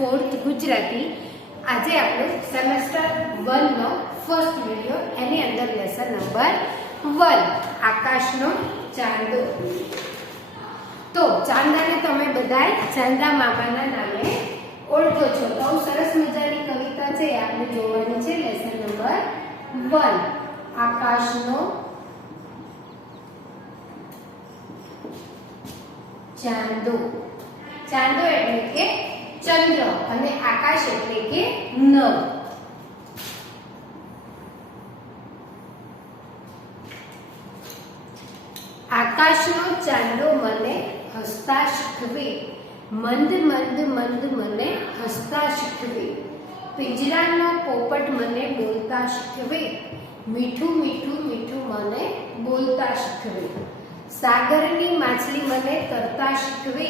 4th Gujarati. આજે આપણો semester 1 નો first video, એની અંદર લેસન નંબર 1 આકાશનો ચાંદો। તો ચાંદાને તમે બધાય ચાંદા મામાના નામે ઓળખો છો। તો સરસ મજાની કવિતા છે, આપણે જોવાની છે। Lesson number 1 આકાશનો ચાંદો। ચાંદો એટલે કે ચંદ્ર અને આકાશ એટલે કે નભ। આકાશનો ચાંદો મને હસતા શીખવે, મંદ મંદ મંદ મને હસતા શીખવે। પિંજરાનો પોપટ મને બોલતા શીખવે, મીઠું મીઠું મીઠું મને બોલતા શીખવે। સાગરની માછલી મને તરતા શીખવે,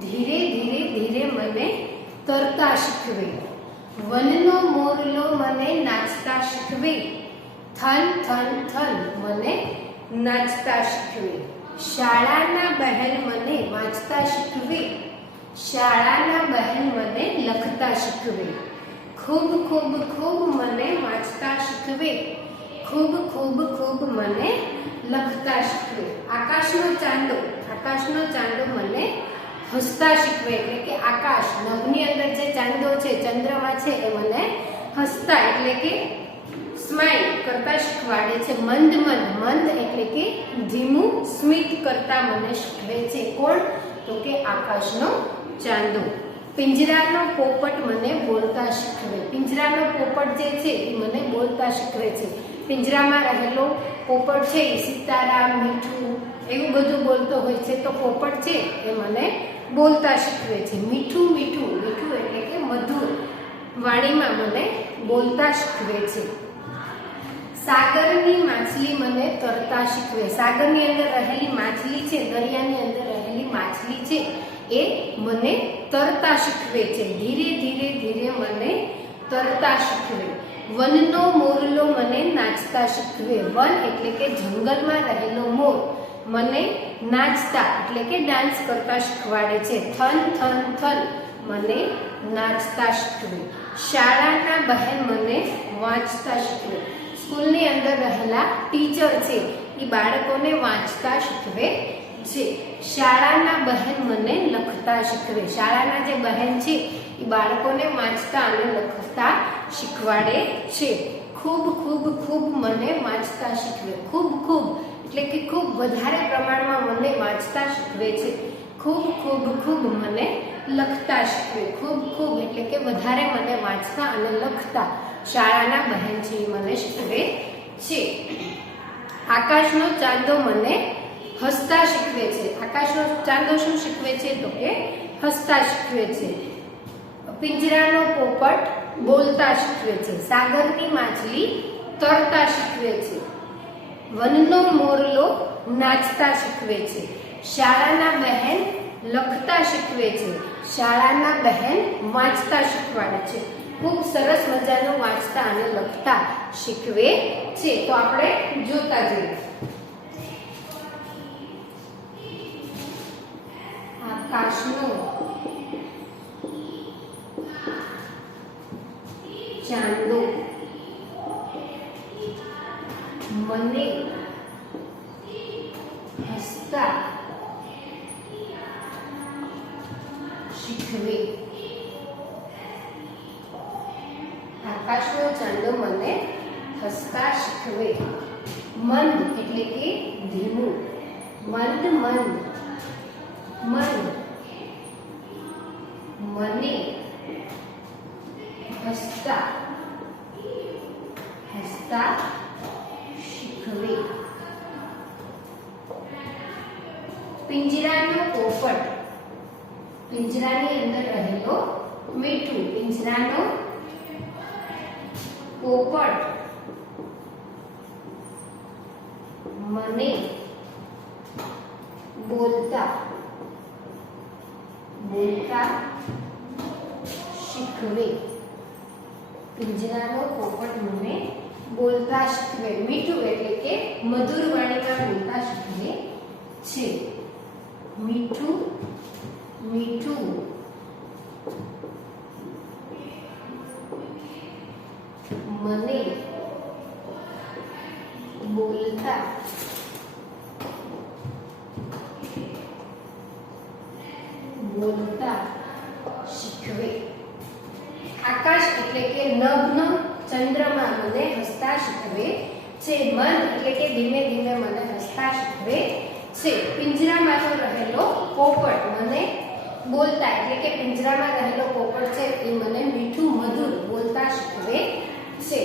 ધીરે ધીરે ધીરે મને તરતા શીખવે। વનનો મોરલો મને નાચતા શીખવે, થન થન થન મને નાચતા શીખવે। શાળાના બહેન મને વાંચતા શીખવે, શાળાના બહેન મને લખતા શીખવે। ખૂબ ખૂબ ખૂબ મને વાંચતા શીખવે, ખૂબ ખૂબ ખૂબ મને લખતા શીખવે। આકાશનો ચાંદો મને હસતા શીખવે, એટલે કે આકાશ નભની અંદર જે ચાંદો છે, ચંદ્રમા છે, એ મને હસતા એટલે કે સ્માઈલ કરતા શીખવાડે છે। મંદ મંદ, મંદ એટલે કે ધીમું સ્મિત કરતા મને શીખવે છે। કોણ? તો કે આકાશનો ચાંદો। પિંજરાનો પોપટ મને બોલતા શીખવે, પિંજરાનો પોપટ જે છે એ મને બોલતા શીખવે છે। પિંજરામાં રહેલો પોપટ છે એ સીતારામ, મીઠું એવું બધું બોલતો હોય છે, તો પોપટ છે એ મને બોલતા શીખવે છે। મીઠું મીઠું, મીઠું એટલે કે મધુર વાણીમાં મને બોલતા શીખવે છે। સાગરની માછલી મને તરતા શીખવે, સાગરની અંદર રહેલી માછલી છે, દરિયાની અંદર રહેલી માછલી છે, એ મને તરતા શીખવે છે। ધીરે ધીરે ધીરે મને તરતા શીખવે। વનનો મોરલો મને નાચતા શીખવે, વન એટલે કે જંગલમાં રહેલો મોર મને નાચતા એટલે કે ડાન્સ કરતા શીખવાડે છે। થન થન થન મને નાચતા શીખવે। શાળાના બહેન મને વાંચતા શીખવે, સ્કૂલની અંદર રહેલા ટીચર છે એ બાળકોને વાંચતા શીખવે છે। શાળાના બહેન મને લખતા શીખવે, શાળાના જે બહેન છે એ બાળકોને વાંચતા અને લખતા શીખવાડે છે। ખૂબ ખૂબ ખૂબ મને વાંચતા શીખવે, ખૂબ ખૂબ એટલે કે ખૂબ વધારે પ્રમાણમાં મને વાંચતા શીખવે છે। ખૂબ ખૂબ ખૂબ મને લખતા શીખવે, ખૂબ ખૂબ એટલે કે વધારે મને વાંચતા અને લખતા શાળાના બહેન છે એ મને શીખવે છે। આકાશનો ચાંદો મને હસતા શીખવે છે, આકાશનો ચાંદો શું શીખવે છે? તો કે હસતા શીખવે છે। પિંજરાનો પોપટ બોલતા શીખવે છે, સાગરની માછલી તરતા શીખવે છે, વનનો મોરલો નાચતા શીખવે છે, શાળાના બહેન લખતા શીખવે છે, શાળાના બહેન વાંચતા શીખવાડે છે। ખૂબ સરસ મજાનું વાંચતા અને લખતા શીખવે છે। તો આપણે જોતા જઈએ। આકાશનો ચાંદો મને હસતા શીખવે। આકાશનો ચાંદો મને હસતા શીખવે। મંદ એટલે કે ધીમું, મંદ મંદ મંદ મને હસતા હસતા શીખવે। પિંજરાનો પોપટ, પિંજરાની અંદર રહેલો મીઠું, પિંજરાનો પોપટ મને બોલતા બોલતા શીખવે। પિંજરાનો પોપટ મને બોલતા શીખવે, મીઠું એટલે કે મધુર વાણીમાં બોલતા શીખવે છે। મીઠું મીઠું મને બોલતા શીખવે. આકાશ એટલે કે નભ, ચંદ્રમા મને હસતા શીખવે છે. મન એટલે કે ધીમે ધીમે મને હસતા શીખવે છે. પિંજરામાં રહેલો પોપટ મને બોલતા એટલે કે પિંજરામાં રહેલો પોપટ છે એ મને મીઠું મધુર બોલતા શીખવે છે.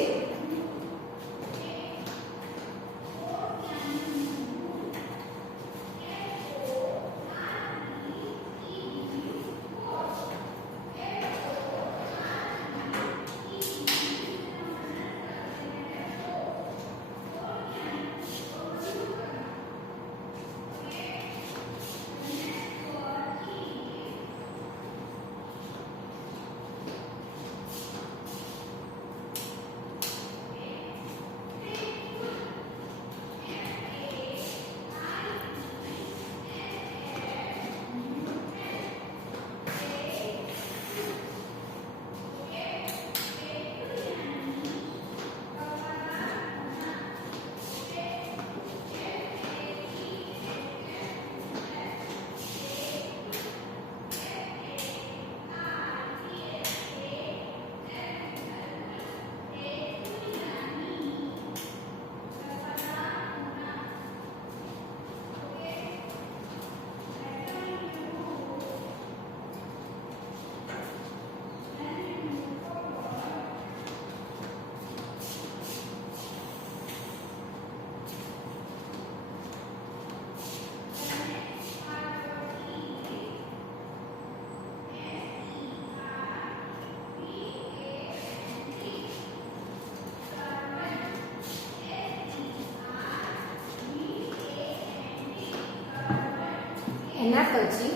એના પછી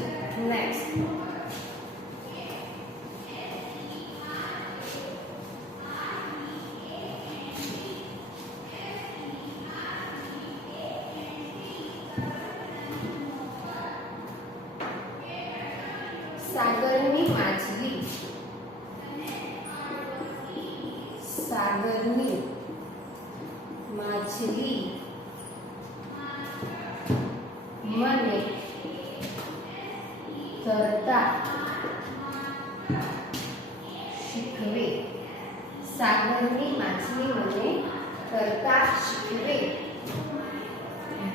નેક્સ્ટ સાગરની માછલી મને તરતા શીખવે. સાગરની માછલી મને તરતા શીખવે.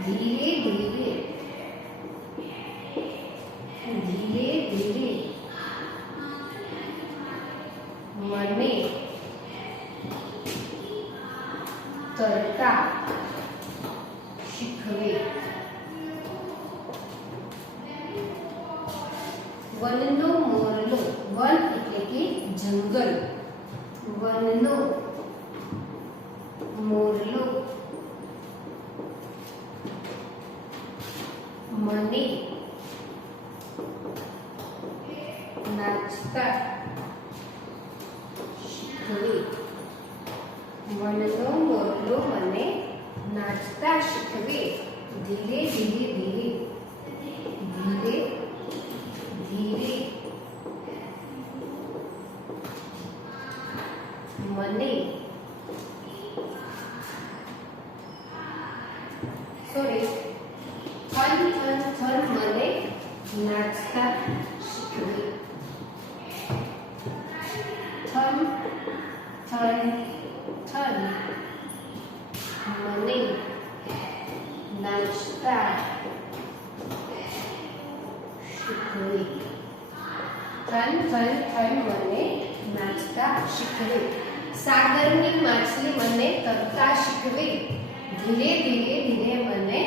ધીરે ધીરે મને તરતા શીખવે. વનનો મોરલો, વન એટલે કે જંગલ, વનનો મોરલો મને નાચતા શીખવે. વનનો મોરલો મને નાચતા શીખવે. ધીરે ધીરે ધીરે ધીરે ધીરે મને મને નાચતા શીખવે. થન થન થન મને નાચતા શીખવે. થન થન થન મને નાચતા શીખવે. સાગરની માછલી મને તરતા શીખવે. ધીરે ધીરે ધીરે મને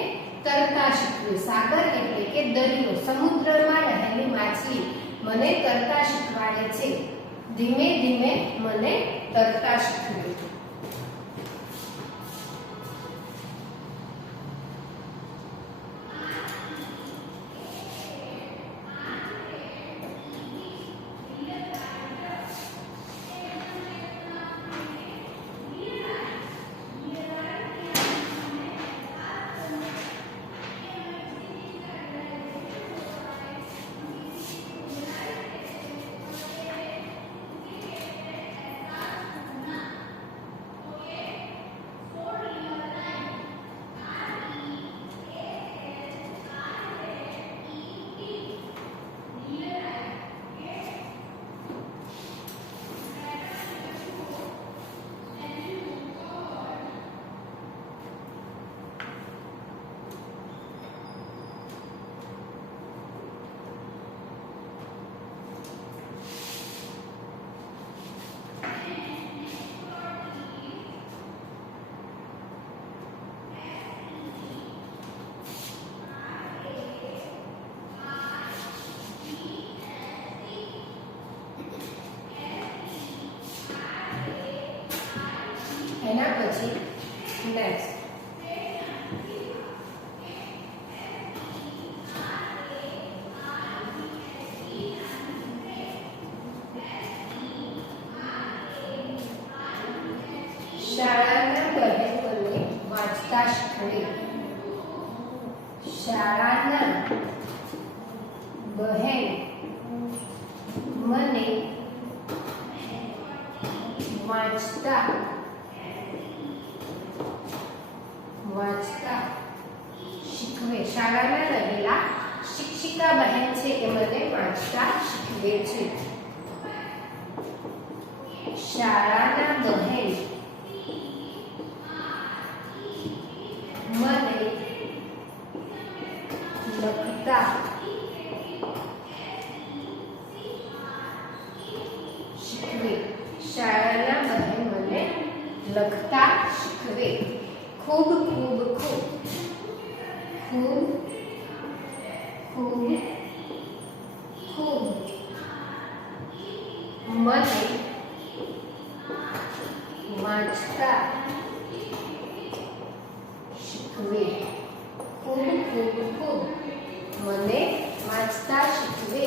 તરતા શીખવે. સાગર એટલે કે દરિયો, સમુદ્રમાં રહેલી માછલી મને તરતા શીખવાડે છે. ધીમે ધીમે મને તરતા શીખવે. વાંચતા શીખવે. શાળાના બહેન મને વાંચતા શીખવે. શાળામાં રહેલા શિક્ષિકા બહેન છે એ મને વાંચતા શીખવે છે. શાળાના બહેન મને લખતા શીખવે. શાળાના બહેન મને લખતા શીખવે. ખૂબ ખૂબ ખૂબ ખૂબ ખૂબ ખૂબ મને વાંચતા શીખવે. ખૂબ ખૂબ ખૂબ મને વાંચતા શીખવે.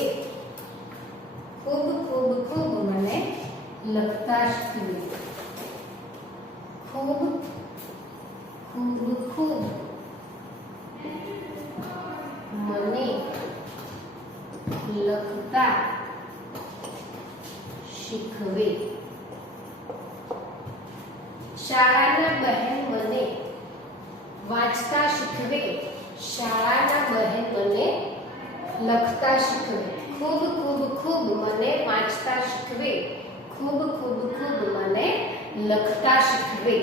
ખૂબ ખૂબ ખૂબ મને લખતા શીખવે. ખૂબ ખૂબ ખૂબ મને લખતા શીખવે. શાળાના બહેન મને વાંચતા શીખવે. શાળાના બહેન મને લખતા શીખવે. ખૂબ ખૂબ ખૂબ મને વાંચતા શીખવે. ખૂબ ખૂબ ખૂબ મને લખતા શીખવે.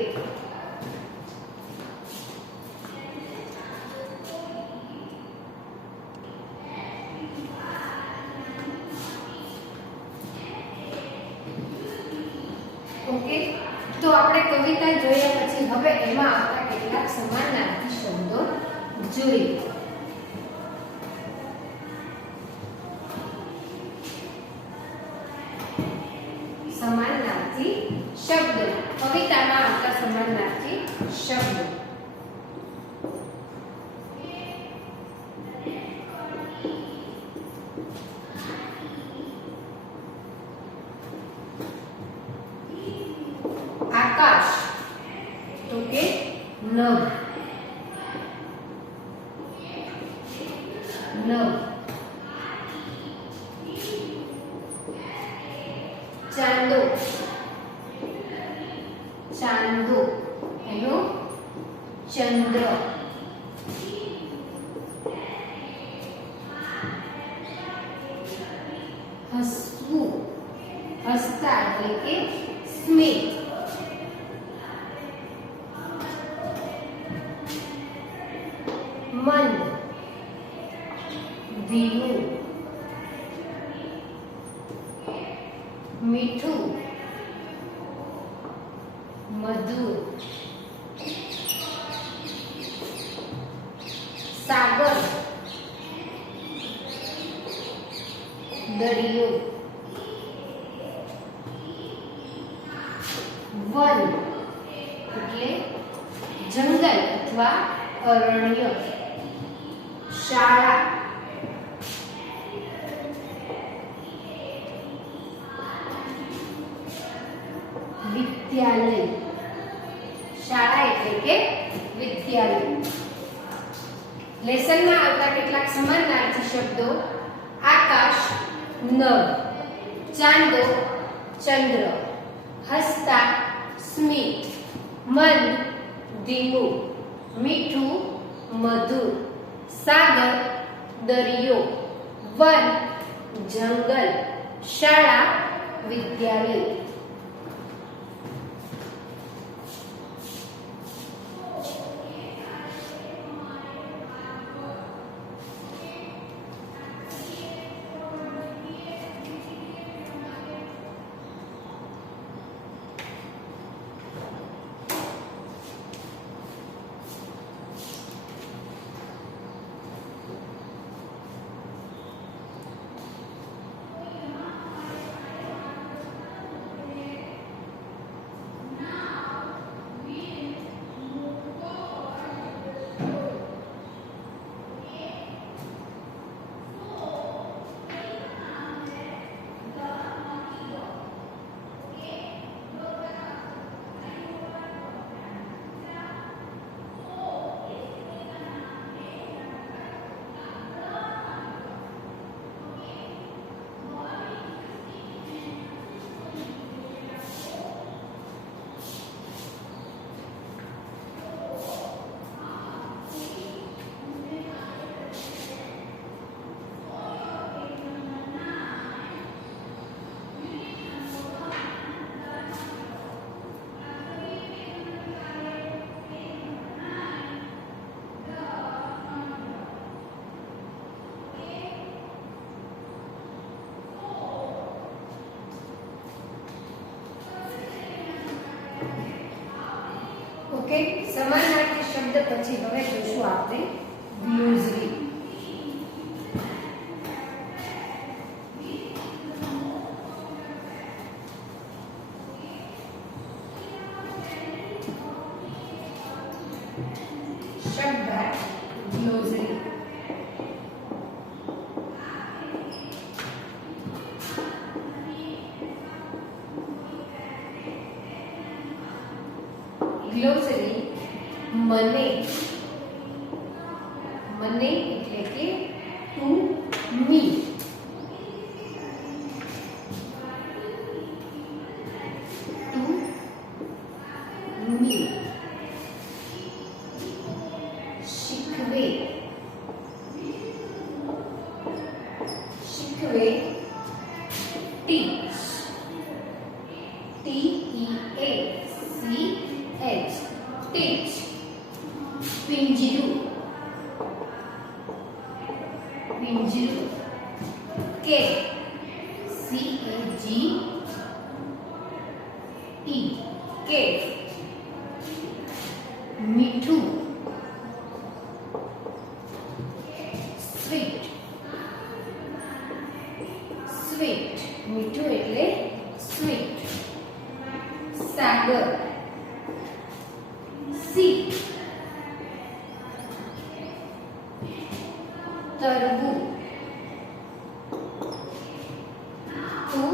ઓકે, તો આપણે કવિતા જોયા પછી હવે એમાં આવતા કેટલાક સમાનાર્થી શબ્દો જોઈએ. સમાનાર્થી શબ્દ, કવિતામાં આવતા સમાનાર્થી શબ્દ. આકાશ તો કે નભ. ચાંદો, ચાંદો એનો ચંદ્ર. હસવું, હસતા એટલે કે સ્મિત. મંદ, ધીમું. મીઠું, મધુર. સાગર, દરિયો. વન એટલે જંગલ અથવા અરણ્ય. શાળા, વિદ્યાલય. શાળા એટલે કે વિદ્યાલય. લેસનમાં આવતા કેટલાક સમાનાર્થી શબ્દો: આકાશ, નભ. ચાંદો, ચંદ્ર. હસતા, સ્મિત. મંદ, ધીમું. મીઠું, મધુર. સાગર, દરિયો. વન, જંગલ. શાળા, વિદ્યાલય. ઓકે, સમાનાર્થી શબ્દ પછી હવે જોશું આપણે ગ્લોઝરી. શબ્દ ગ્લોઝરી. ગ્લોઝરી મને, મને એટલે કે ટુ મી. Two me. શીખવે, શીખવે ટીચ, TEACH ટીચ. પિંજરું, પિંજરું. Cage, CAGE cage. મીઠું, સ્વીટ, સ્વીટ. મીઠું એટલે સ્વીટ. સાગર, સી. તરવું, ટુ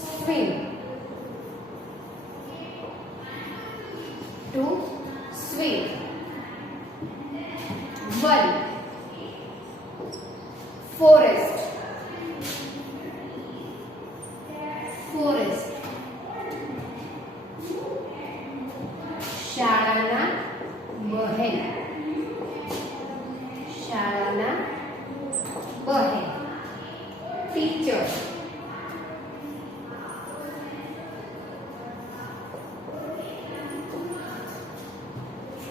સ્વિમ, ટુ સ્વિમ. વન, ફોરેસ્ટ, ફોરેસ્ટ. શાળાના બહેન, શાળાના બહેન. Teacher,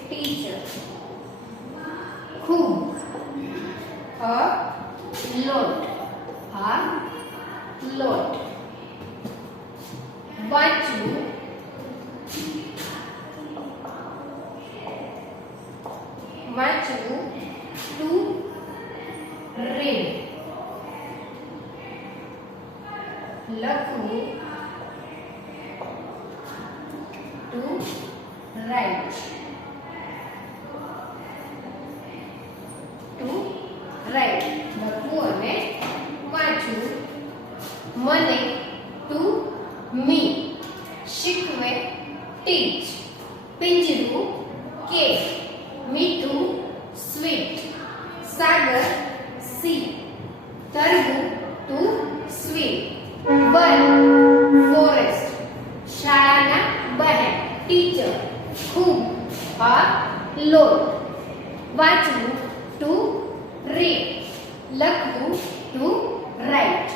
teacher. ખૂબ, અ લોટ, આ લોટ. વાંચવું, વાંચવું, ટુ રીડ. લખવું, ટુ રાઇટ, ટુ રાઇટ. લખવું અને વાંચવું. મને, ટુ મી. શીખવે ટીચ. પિંજરું કેક. મીઠું સ્વીટ. સાગર સી. તરવું ટુ સ્વીમ. વન ફોરેસ્ટ. શાળાના બહેન ટીચર. ખૂબ અ લોટ. વાંચવું ટુ રીડ. લખવું ટુ રાઇટ.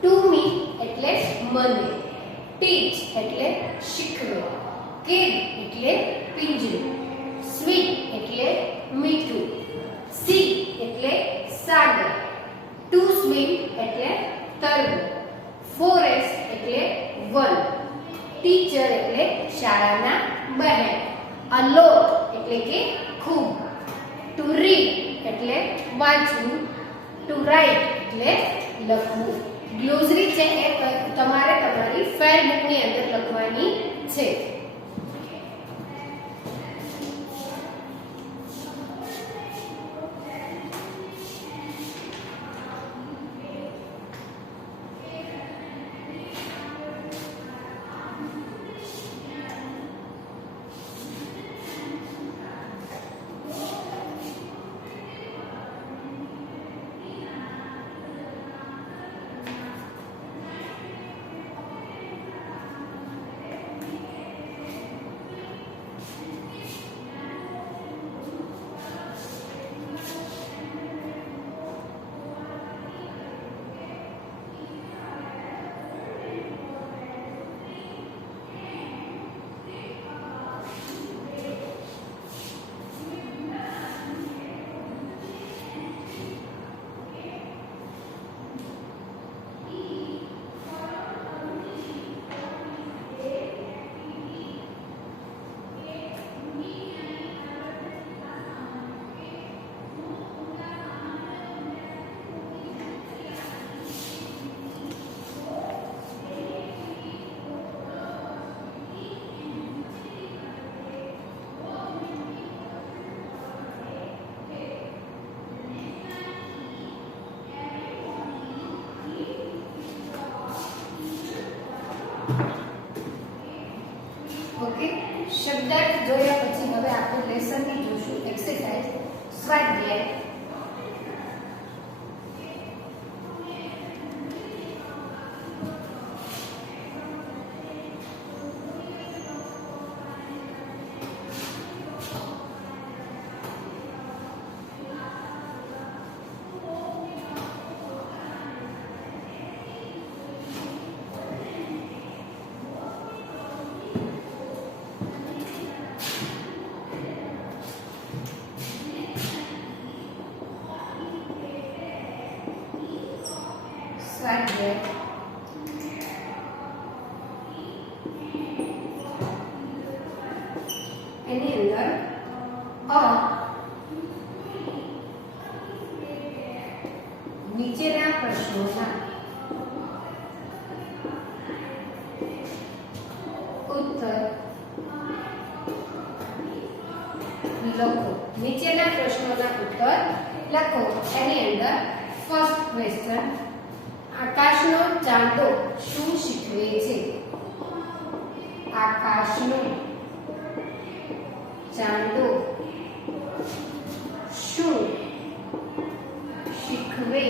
ટુ મી એટલે મને. ટીચ એટલે શીખવે. કેક એટલે પિંજરું. સ્વીટ એટલે મીઠું. સી એટલે સાગર. ટુ સ્વિમ એટલે તરવું. ફોરેસ્ટ એટલે વન. ટીચર એટલે શાળાના બહેન. અલોટ એટલે કે ખૂબ. ટુ રીડ એટલે વાંચવું. ટુ રાઇટ એટલે લખવું. ગ્લોઝરી છે એ તમારે તમારી ફેર બુકની અંદર લખવાની છે. ઓકે, શબ્દાર્થ જોયા પછી હવે આપણે લેસનની જોશું એક્સરસાઇઝ સ્વાધ્યાય. એની અંદર નીચેના પ્રશ્નોના ઉત્તર લખો. નીચેના પ્રશ્નોના ઉત્તર લખો. એની અંદર ફર્સ્ટ ક્વેશ્ચન, આકાશનો ચાંદો શું શીખવે છે? આકાશનો ચાંદો શું શીખવે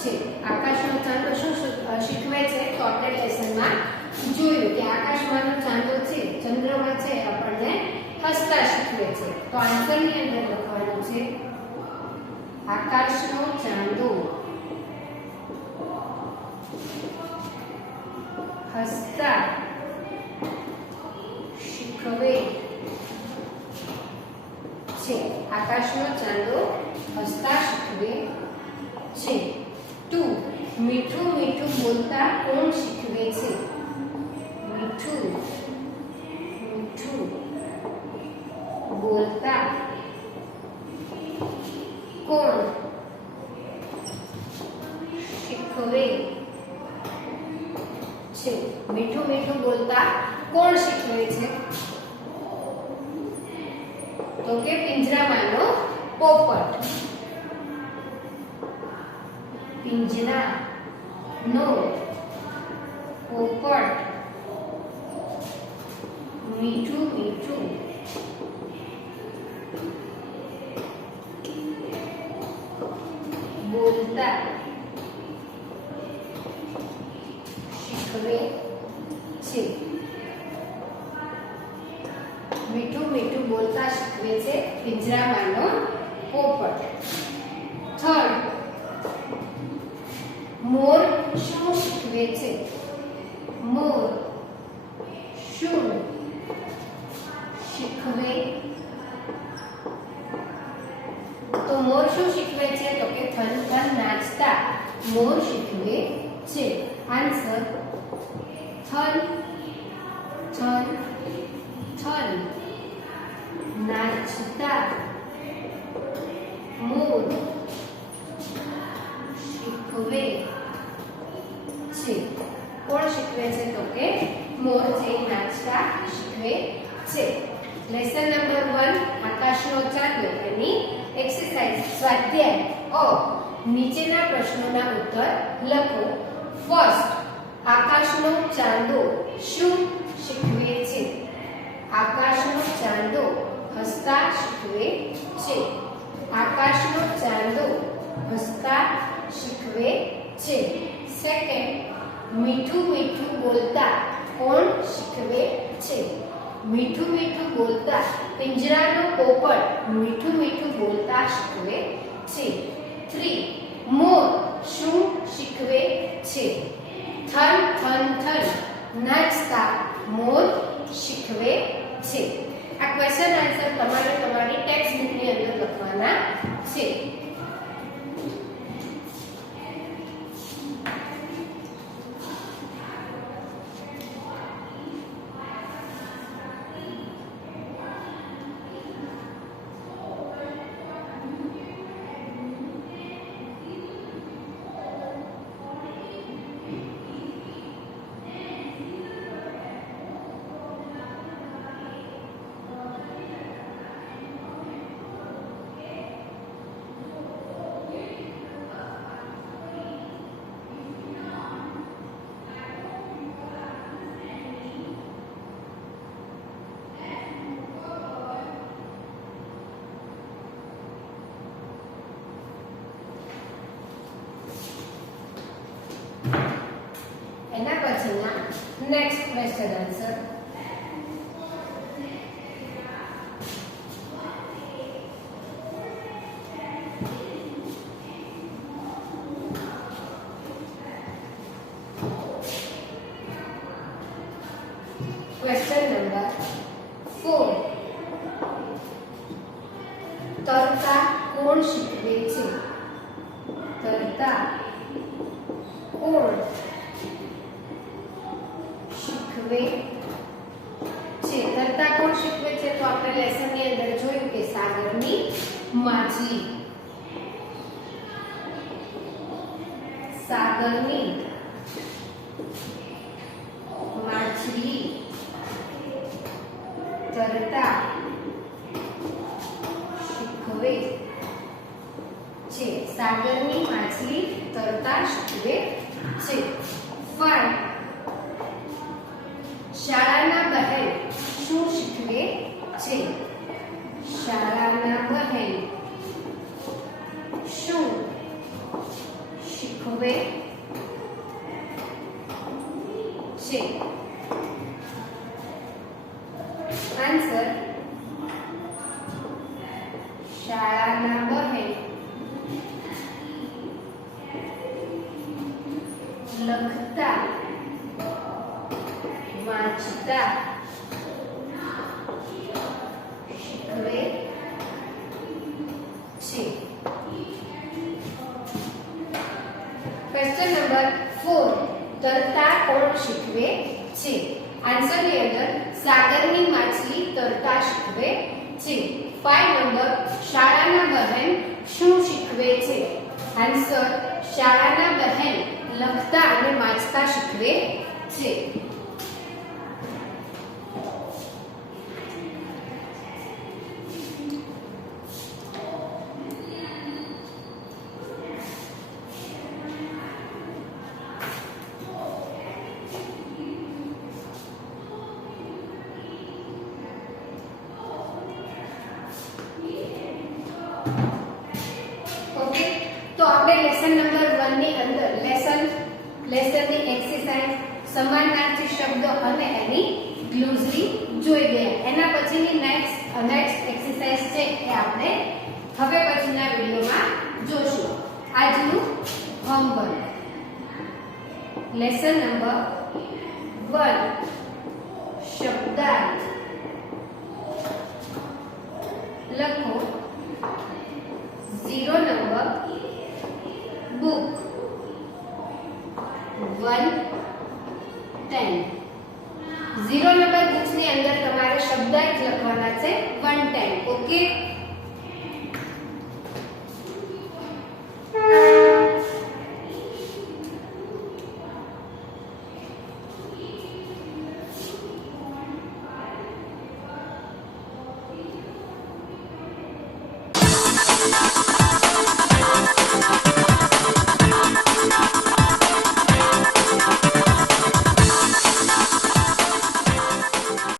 છે? આકાશનો ચાંદો શું શીખવે છે? તો આપણે લેસનમાં જોયું કે આકાશમાંનો ચાંદો છે, ચંદ્રમાં છે, આપણને હસતા શીખવે છે. તો આન્સરની અંદર લખવાનું છે આકાશનો ચાંદો હસતા શીખવે છે. આકાશનો ચાંદો હસતા શીખવે છે. 2, મીઠું મીઠું બોલતા કોણ શીખવે છે? મીઠું મીઠું બોલતા કોણ શીખવે છે? મીઠું મીઠું બોલતા કોણ શીખવે છે? તો કે પિંજરામાંનો પોપટ. પિંજરાનો પોપટ મીઠું મીઠું બોલતા શીખવે છે. મીઠું મીઠું બોલતા શીખવે છે પિંજરામાંનો પોપટ. 3, મોર શું શીખવે છે? મોર શું શીખવે? તો મોર શું શીખવે છે? તો કે થન થન નાચતા મોર શીખવે છે. આન્સર થન થન થન નાચતા મોર શીખવે છે. કોણ શીખવે છે? તો કે મોર જે નાચતા શીખવે છે. લેસન નંબર 1 આકાશનો ચાંદો એની એક્સરસાઇઝ સ્વાધ્યાય નીચેના પ્રશ્નોના ઉત્તર લખો. ફર્સ્ટ, આકાશનો ચાંદો શું શીખવે છે? આકાશનો ચાંદો હસતા શીખવે છે. આકાશનો ચાંદો હસતા શીખવે છે. સેકન્ડ, મીઠું મીઠું બોલતા કોણ શીખવે છે? મીઠું મીઠું બોલતા પિંજરાનો પોપટ મીઠું મીઠું બોલતા શીખવે છે. 3, મોર શું શીખવે છે? થન થન થન નાચતા મોર શીખવે છે. આ ક્વેશ્ચન આન્સર તમારે તમારી ટેક્સ્ટ બુકની અંદર લખવાના છે. Next question answer. Question number 4. તરતા કોણ શીખવે છે? તરતા કોણ શીખવે છે? તરતા કોણ શીખવે છે? તો આપણે લેસન ની અંદર જોયું કે સાગરની માછલી. સાગરની માછલી તરતા શીખવે છે. સાગરની માછલી તરતા શીખવે છે. 5. શાળાના બહેન શું શીખવે છે? શાળાના બહેન શું શીખવે છે? આન્સર શાળાના બહેન લખતા વાંચતા શીખવે છે. Question number 4. તરતા કોણ શીખવે છે? આન્સર ની અંદર સાગરની માછલી તરતા શીખવે છે. 5 નંબર શાળાના બહેન શું શીખવે છે? આન્સર શાળાના બહેન લખતા અને વાંચતા શીખવે છે. ઓકે, તો આપણે લેસન નંબર 1 ની અંદર લેસનની એક્સરસાઇઝ, સમાનાર્થી શબ્દો અને એની ગ્લુઝરી જોઈ ગયા. એના પછીની નેક્સ્ટ એક્સરસાઇઝ છે એ આપણે હવે પછીના વિડિયોમાં જોશું. આજનું હોમવર્ક લેસન નંબર 1 શબ્દાર્થ લખો. 0 નંબર book 110. 0 નંબર books ની અંદર તમારે શબ્દાર્થ લખવાના છે 110. ઓકે,